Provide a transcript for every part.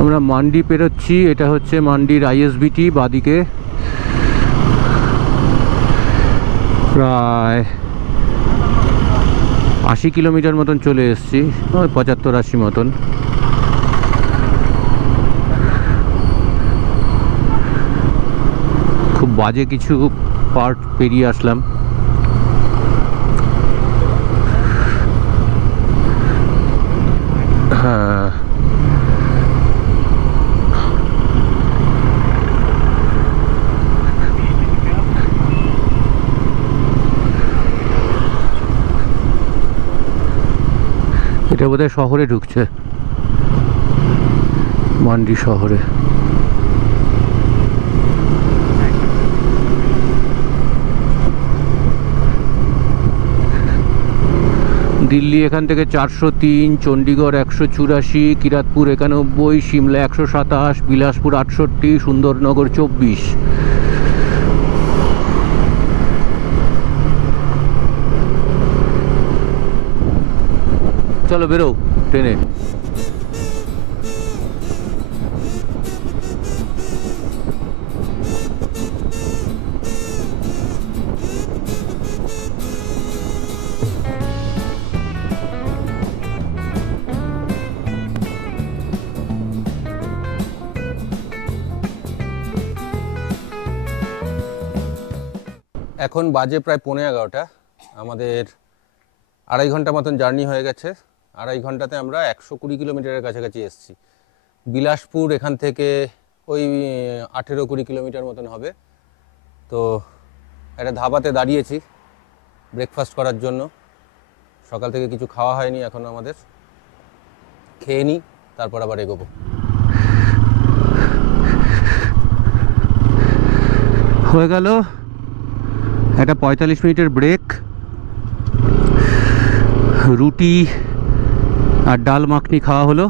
আমরা মান্ডি পেরোচ্ছি। এটা হচ্ছে মান্ডির আইএসবিটি। বাদিকে প্রায় 80 কিলোমিটার মতন চলে এসেছি, 75-80 মতন। খুব বাজে কিছু পার্ট পেরিয়ে আসলাম। হ্যাঁ, এটা বোধহয় শহরে ঢুকছে, মান্ডি শহরে। দিল্লি এখান থেকে 403, চণ্ডীগড় 184, কিরাতপুর 91, সিমলা 127, বিলাসপুর 68, সুন্দরনগর 24। চলো বেরো ট্রেনে। এখন বাজে প্রায় 11:15। আমাদের 2.5 ঘন্টা মতন জার্নি হয়ে গেছে। 2.5 ঘন্টাতে আমরা 120 কিলোমিটারের কাছাকাছি এসেছি। বিলাসপুর এখান থেকে ওই 18-20 কিলোমিটার মতন হবে। তো একটা ধাবাতে দাঁড়িয়েছি ব্রেকফাস্ট করার জন্য। সকাল থেকে কিছু খাওয়া হয়নি এখন, আমাদের খেয়ে নিই, তারপর আবার এগোবো। হয়ে গেল একটা 45 মিনিটের ব্রেক। রুটি আর ডাল মাখনি খাওয়া হলো,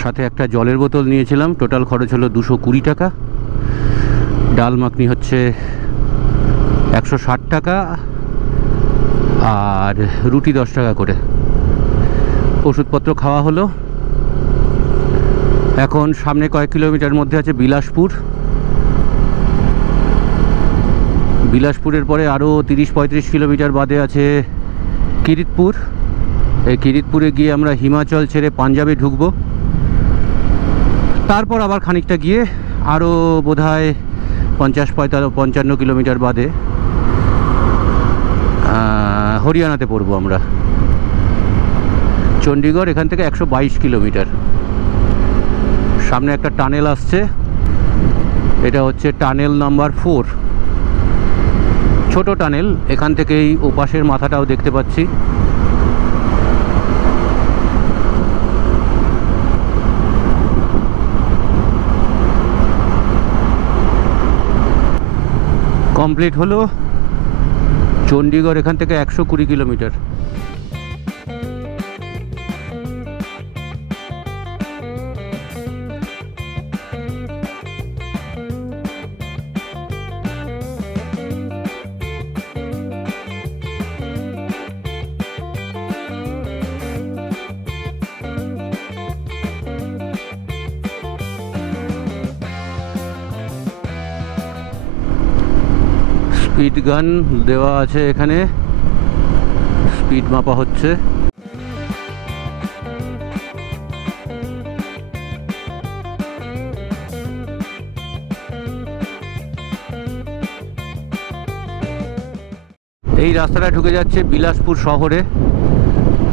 সাথে একটা জলের বোতল নিয়েছিলাম। টোটাল খরচ হলো 220 টাকা। ডাল মাখনি হচ্ছে 160 টাকা, আর রুটি 10 টাকা করে। ওষুধপত্র খাওয়া হলো। এখন সামনে কয়েক কিলোমিটার মধ্যে আছে বিলাসপুর। বিলাসপুরের পরে আরও 30-35 কিলোমিটার বাদে আছে কিরিতপুর। এই কিরিতপুরে গিয়ে আমরা হিমাচল ছেড়ে পাঞ্জাবে ঢুকবো। তারপর আবার খানিকটা গিয়ে আরও বোধহয় 50-55 কিলোমিটার বাদে হরিয়ানাতে পড়বো আমরা। চণ্ডীগড় এখান থেকে 122 কিলোমিটার। সামনে একটা টানেল আসছে, এটা হচ্ছে টানেল নাম্বার 4। ছোট টানেল, এখান থেকেই ওপাশের মাথাটাও দেখতে পাচ্ছি। কমপ্লিট হলো। চণ্ডীগড় এখান থেকে 120 কিলোমিটার। স্পিড গান দেওয়া আছে এখানে, স্পিড মাপা হচ্ছে। এই রাস্তাটা ঢুকে যাচ্ছে বিলাসপুর শহরে,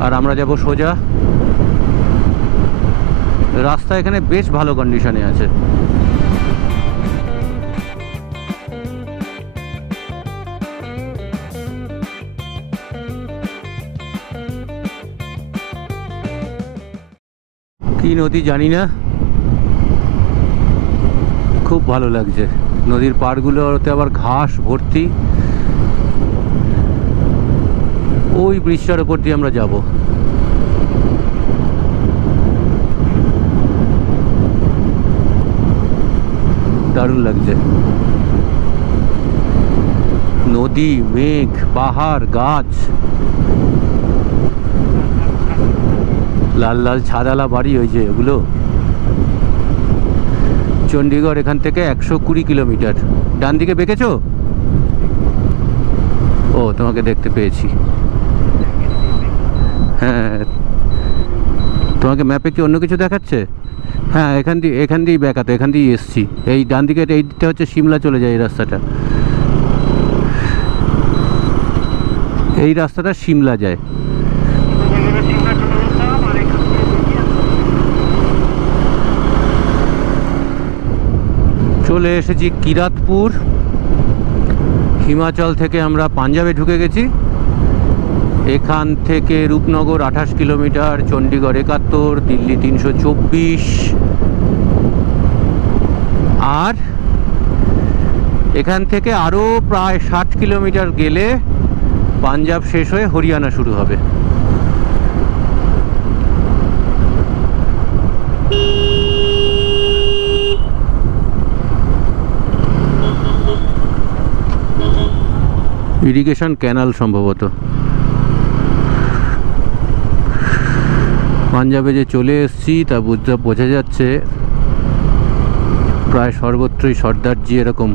আর আমরা যাব সোজা। রাস্তা এখানে বেশ ভালো কন্ডিশনে আছে। কি নদী জানি না, খুব ভালো লাগছে। নদীর পাড়গুলোতে আবার ঘাস ভর্তি। ওই ব্রিজটার উপর দিয়ে আমরা যাব। দারুণ লাগছে। নদী, মেঘ, পাহাড়, গাছ, লাল লাল ছাদালা বাড়ি হয়েছে এগুলো। চণ্ডীগড় এখান থেকে 120 কিলোমিটার। ডান দিকে বেঁকেছো? ও, তোমাকে দেখতে পেয়েছি। হ্যাঁ, তোমাকে ম্যাপে কি অন্য কিছু দেখাচ্ছে? হ্যাঁ, এখান দিয়েই বেঁকাতো, এখান দিয়েই এসছি। এই ডান দিকে এই দিকটা হচ্ছে সিমলা চলে যায়, এই রাস্তাটা, এই রাস্তাটা সিমলা যায়। চলে এসেছি কিরাতপুর। হিমাচল থেকে আমরা পাঞ্জাবে ঢুকে গেছি। এখান থেকে রূপনগর 28 কিলোমিটার, চণ্ডীগড় 71, দিল্লি 324, আর এখান থেকে আরও প্রায় 60 কিলোমিটার গেলে পাঞ্জাব শেষ হয়ে হরিয়ানা শুরু হবে। ইরিগেশন ক্যানাল সম্ভবত। পাঞ্জাবে যে চলে এসেছি তা বোঝা যাচ্ছে, প্রায় সর্বত্রই সর্দারজি এরকম।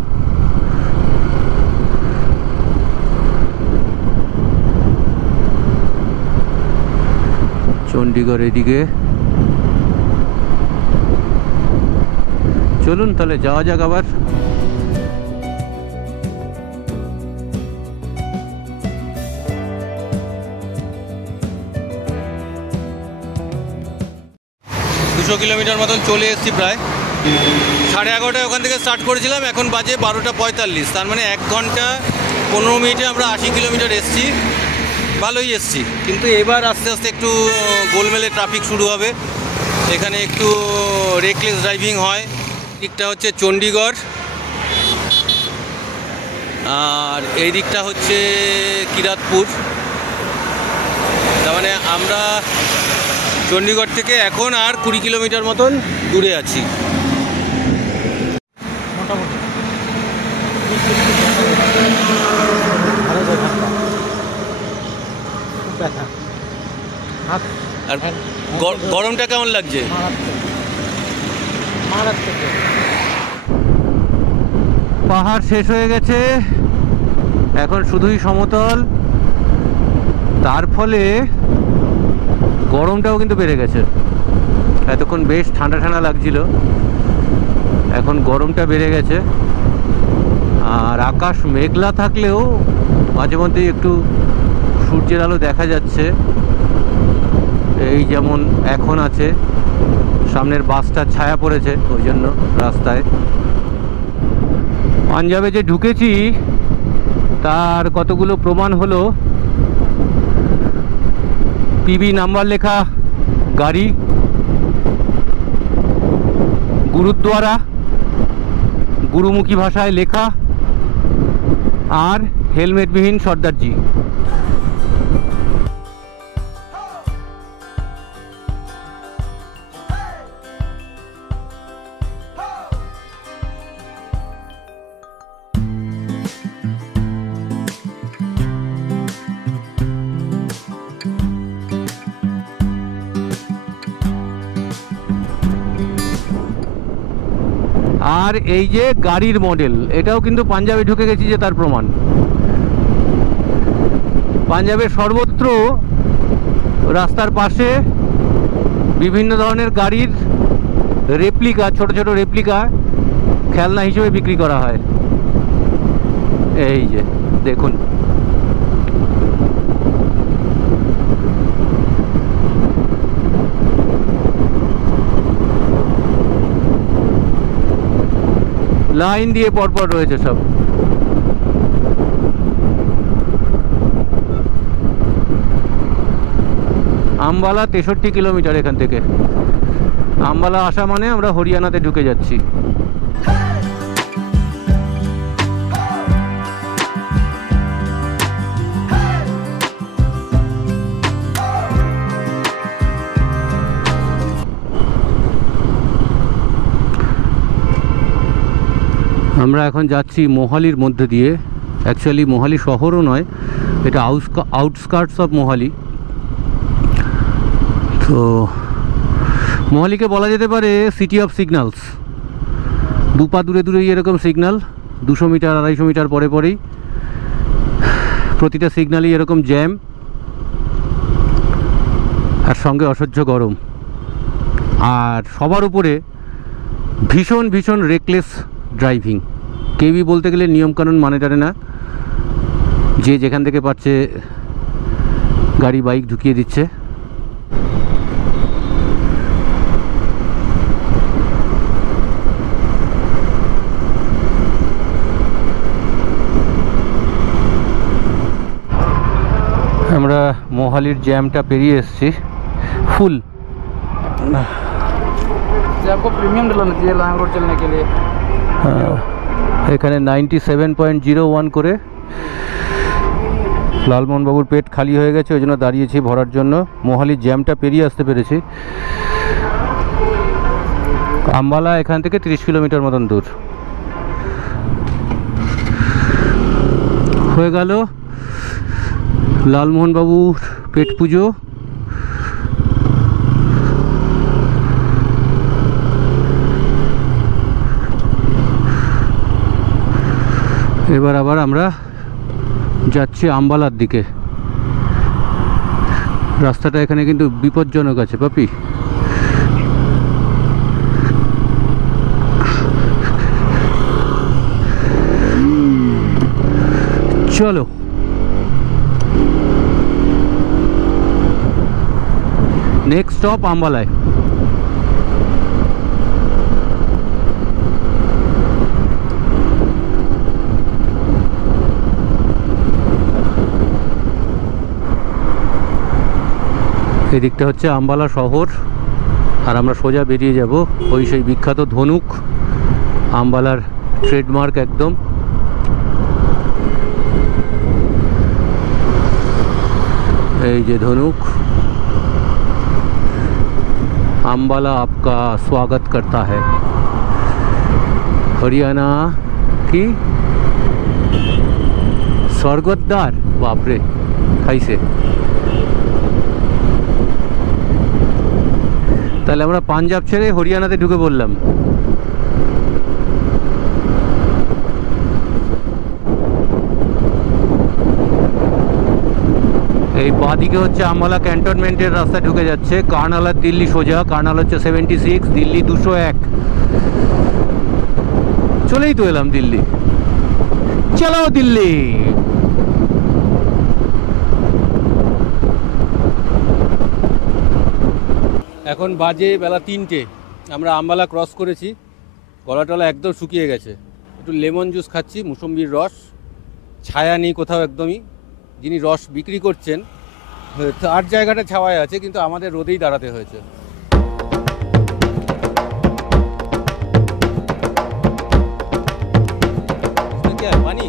চণ্ডীগড় এদিকে। চলুন তাহলে যাওয়া যাক আবার। 200 কিলোমিটার মতন চলে এসেছি প্রায়। 11:30 ওখান থেকে স্টার্ট করেছিলাম, এখন বাজে 12:45, তার মানে 1 ঘন্টা 15 মিনিটে আমরা 80 কিলোমিটার এসেছি। ভালোই এসেছি, কিন্তু এবার আস্তে আস্তে একটু গোলমেলে ট্রাফিক শুরু হবে। এখানে একটু রেকলেস ড্রাইভিং হয়। দিকটা হচ্ছে চণ্ডীগড় আর এই দিকটা হচ্ছে কিরাতপুর। তার মানে আমরা চণ্ডীগড় থেকে এখন আর 20 কিলোমিটার মতন দূরে আছি। আর গরমটা কেমন লাগছে? পাহাড় শেষ হয়ে গেছে, এখন শুধুই সমতল। তার ফলে গরমটাও কিন্তু বেড়ে গেছে। এতক্ষণ বেশ ঠান্ডা ঠান্ডা লাগছিল, এখন গরমটা বেড়ে গেছে। আর আকাশ মেঘলা থাকলেও মাঝে মধ্যেই একটু সূর্যের আলো দেখা যাচ্ছে। এই যেমন এখন আছে, সামনের বাসটার ছায়া পড়েছে ওই জন্য রাস্তায়। পাঞ্জাবে যে ঢুকেছি তার কতগুলো প্রমাণ হলো। পিবি নাম্বার লেখা গাড়ি, গুরুদ্বারা গুরুমুখী ভাষায় লেখা, আর হেলমেটবিহীন সর্দারজি। আর এই যে গাড়ির মডেল, এটাও কিন্তু পাঞ্জাবে ঢুকে গেছি যে তার প্রমাণ। পাঞ্জাবের সর্বত্র রাস্তার পাশে বিভিন্ন ধরনের গাড়ির রেপ্লিকা, ছোট ছোট রেপ্লিকা খেলনা হিসেবে বিক্রি করা হয়। এই যে দেখুন, লাইন দিয়ে পরপর রয়েছে সব। আম্বালা 63 কিলোমিটার এখান থেকে। আম্বালা আসা মানে আমরা হরিয়ানাতে ঢুকে যাচ্ছি। আমরা এখন যাচ্ছি মোহালির মধ্যে দিয়ে। অ্যাকচুয়ালি মোহালি শহরও নয়, এটা আউটস্কার্টস অফ মোহালি। তো মোহালিকে বলা যেতে পারে সিটি অফ সিগন্যালস। দুপা দূরে দূরেই এরকম সিগন্যাল, 200 মিটার 250 মিটার পরে পরেই প্রতিটা সিগন্যালই এরকম জ্যাম, আর সঙ্গে অসহ্য গরম, আর সবার উপরে ভীষণ ভীষণ রেকলেস ড্রাইভিং। কেউই বলতে গেলে নিয়মকানুন মানে টানে না, যে যেখান থেকে পাচ্ছে গাড়ি বাইক ঢুকিয়ে দিচ্ছে। আমরা মোহালির জ্যামটা পেরিয়ে এসেছি ফুল। आपको प्रीमियम दिलाना चाहिए लॉन्ग रोड चलने के लिए। এখানে 97.01 করে লালমোহনবাবুর পেট খালি হয়ে গেছে, ওই জন্য দাঁড়িয়েছি ভরার জন্য। মোহালির জ্যামটা পেরিয়ে আসতে পেরেছি। আম্বালা এখান থেকে 30 কিলোমিটার মতন দূর। হয়ে গেল লালমোহনবাবুর পেট পুজো। এবার আবার আমরা যাচ্ছি আম্বালার দিকে। রাস্তাটা এখানে কিন্তু বিপজ্জনক আছে পাপি। চলো নেক্সট স্টপ আম্বালায়। এই দিকটা হচ্ছে আম্বালা শহর, আর আমরা সোজা বেরিয়ে যাব ওই সেই বিখ্যাত ধনুক, আম্বালার ট্রেডমার্ক একদম। এই যে ধনুক, আম্বালা आपका स्वागत करता है। हरियाणा की স্বর্গদ্বার, বাপরে খাইছে। তাহলে আমরা পাঞ্জাব ছেড়ে হরিয়ানাতে ঢুকে পড়লাম। এই বাঁদিকে হচ্ছে আম্বালা ক্যান্টনমেন্টের রাস্তা ঢুকে যাচ্ছে। কার্নাল আর দিল্লি সোজা, কার্নাল হচ্ছে 76, দিল্লি 201। চলেই তো এলাম দিল্লি, চলো দিল্লি। এখন বাজে বেলা 3টে। আমরা আম্বালা ক্রস করেছি, গলা টলা একদম শুকিয়ে গেছে। একটু লেমন জুস খাচ্ছি, মুসম্বির রস। ছায়া নেই কোথাও একদমই। যিনি রস বিক্রি করছেন তার জায়গাটা ছাওয়ায় আছে, কিন্তু আমাদের রোদেই দাঁড়াতে হয়েছে। পানি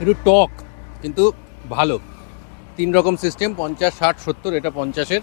একটু টক, কিন্তু ভালো। 3 রকম সিস্টেম, 50, 60, 70। এটা 50-এর।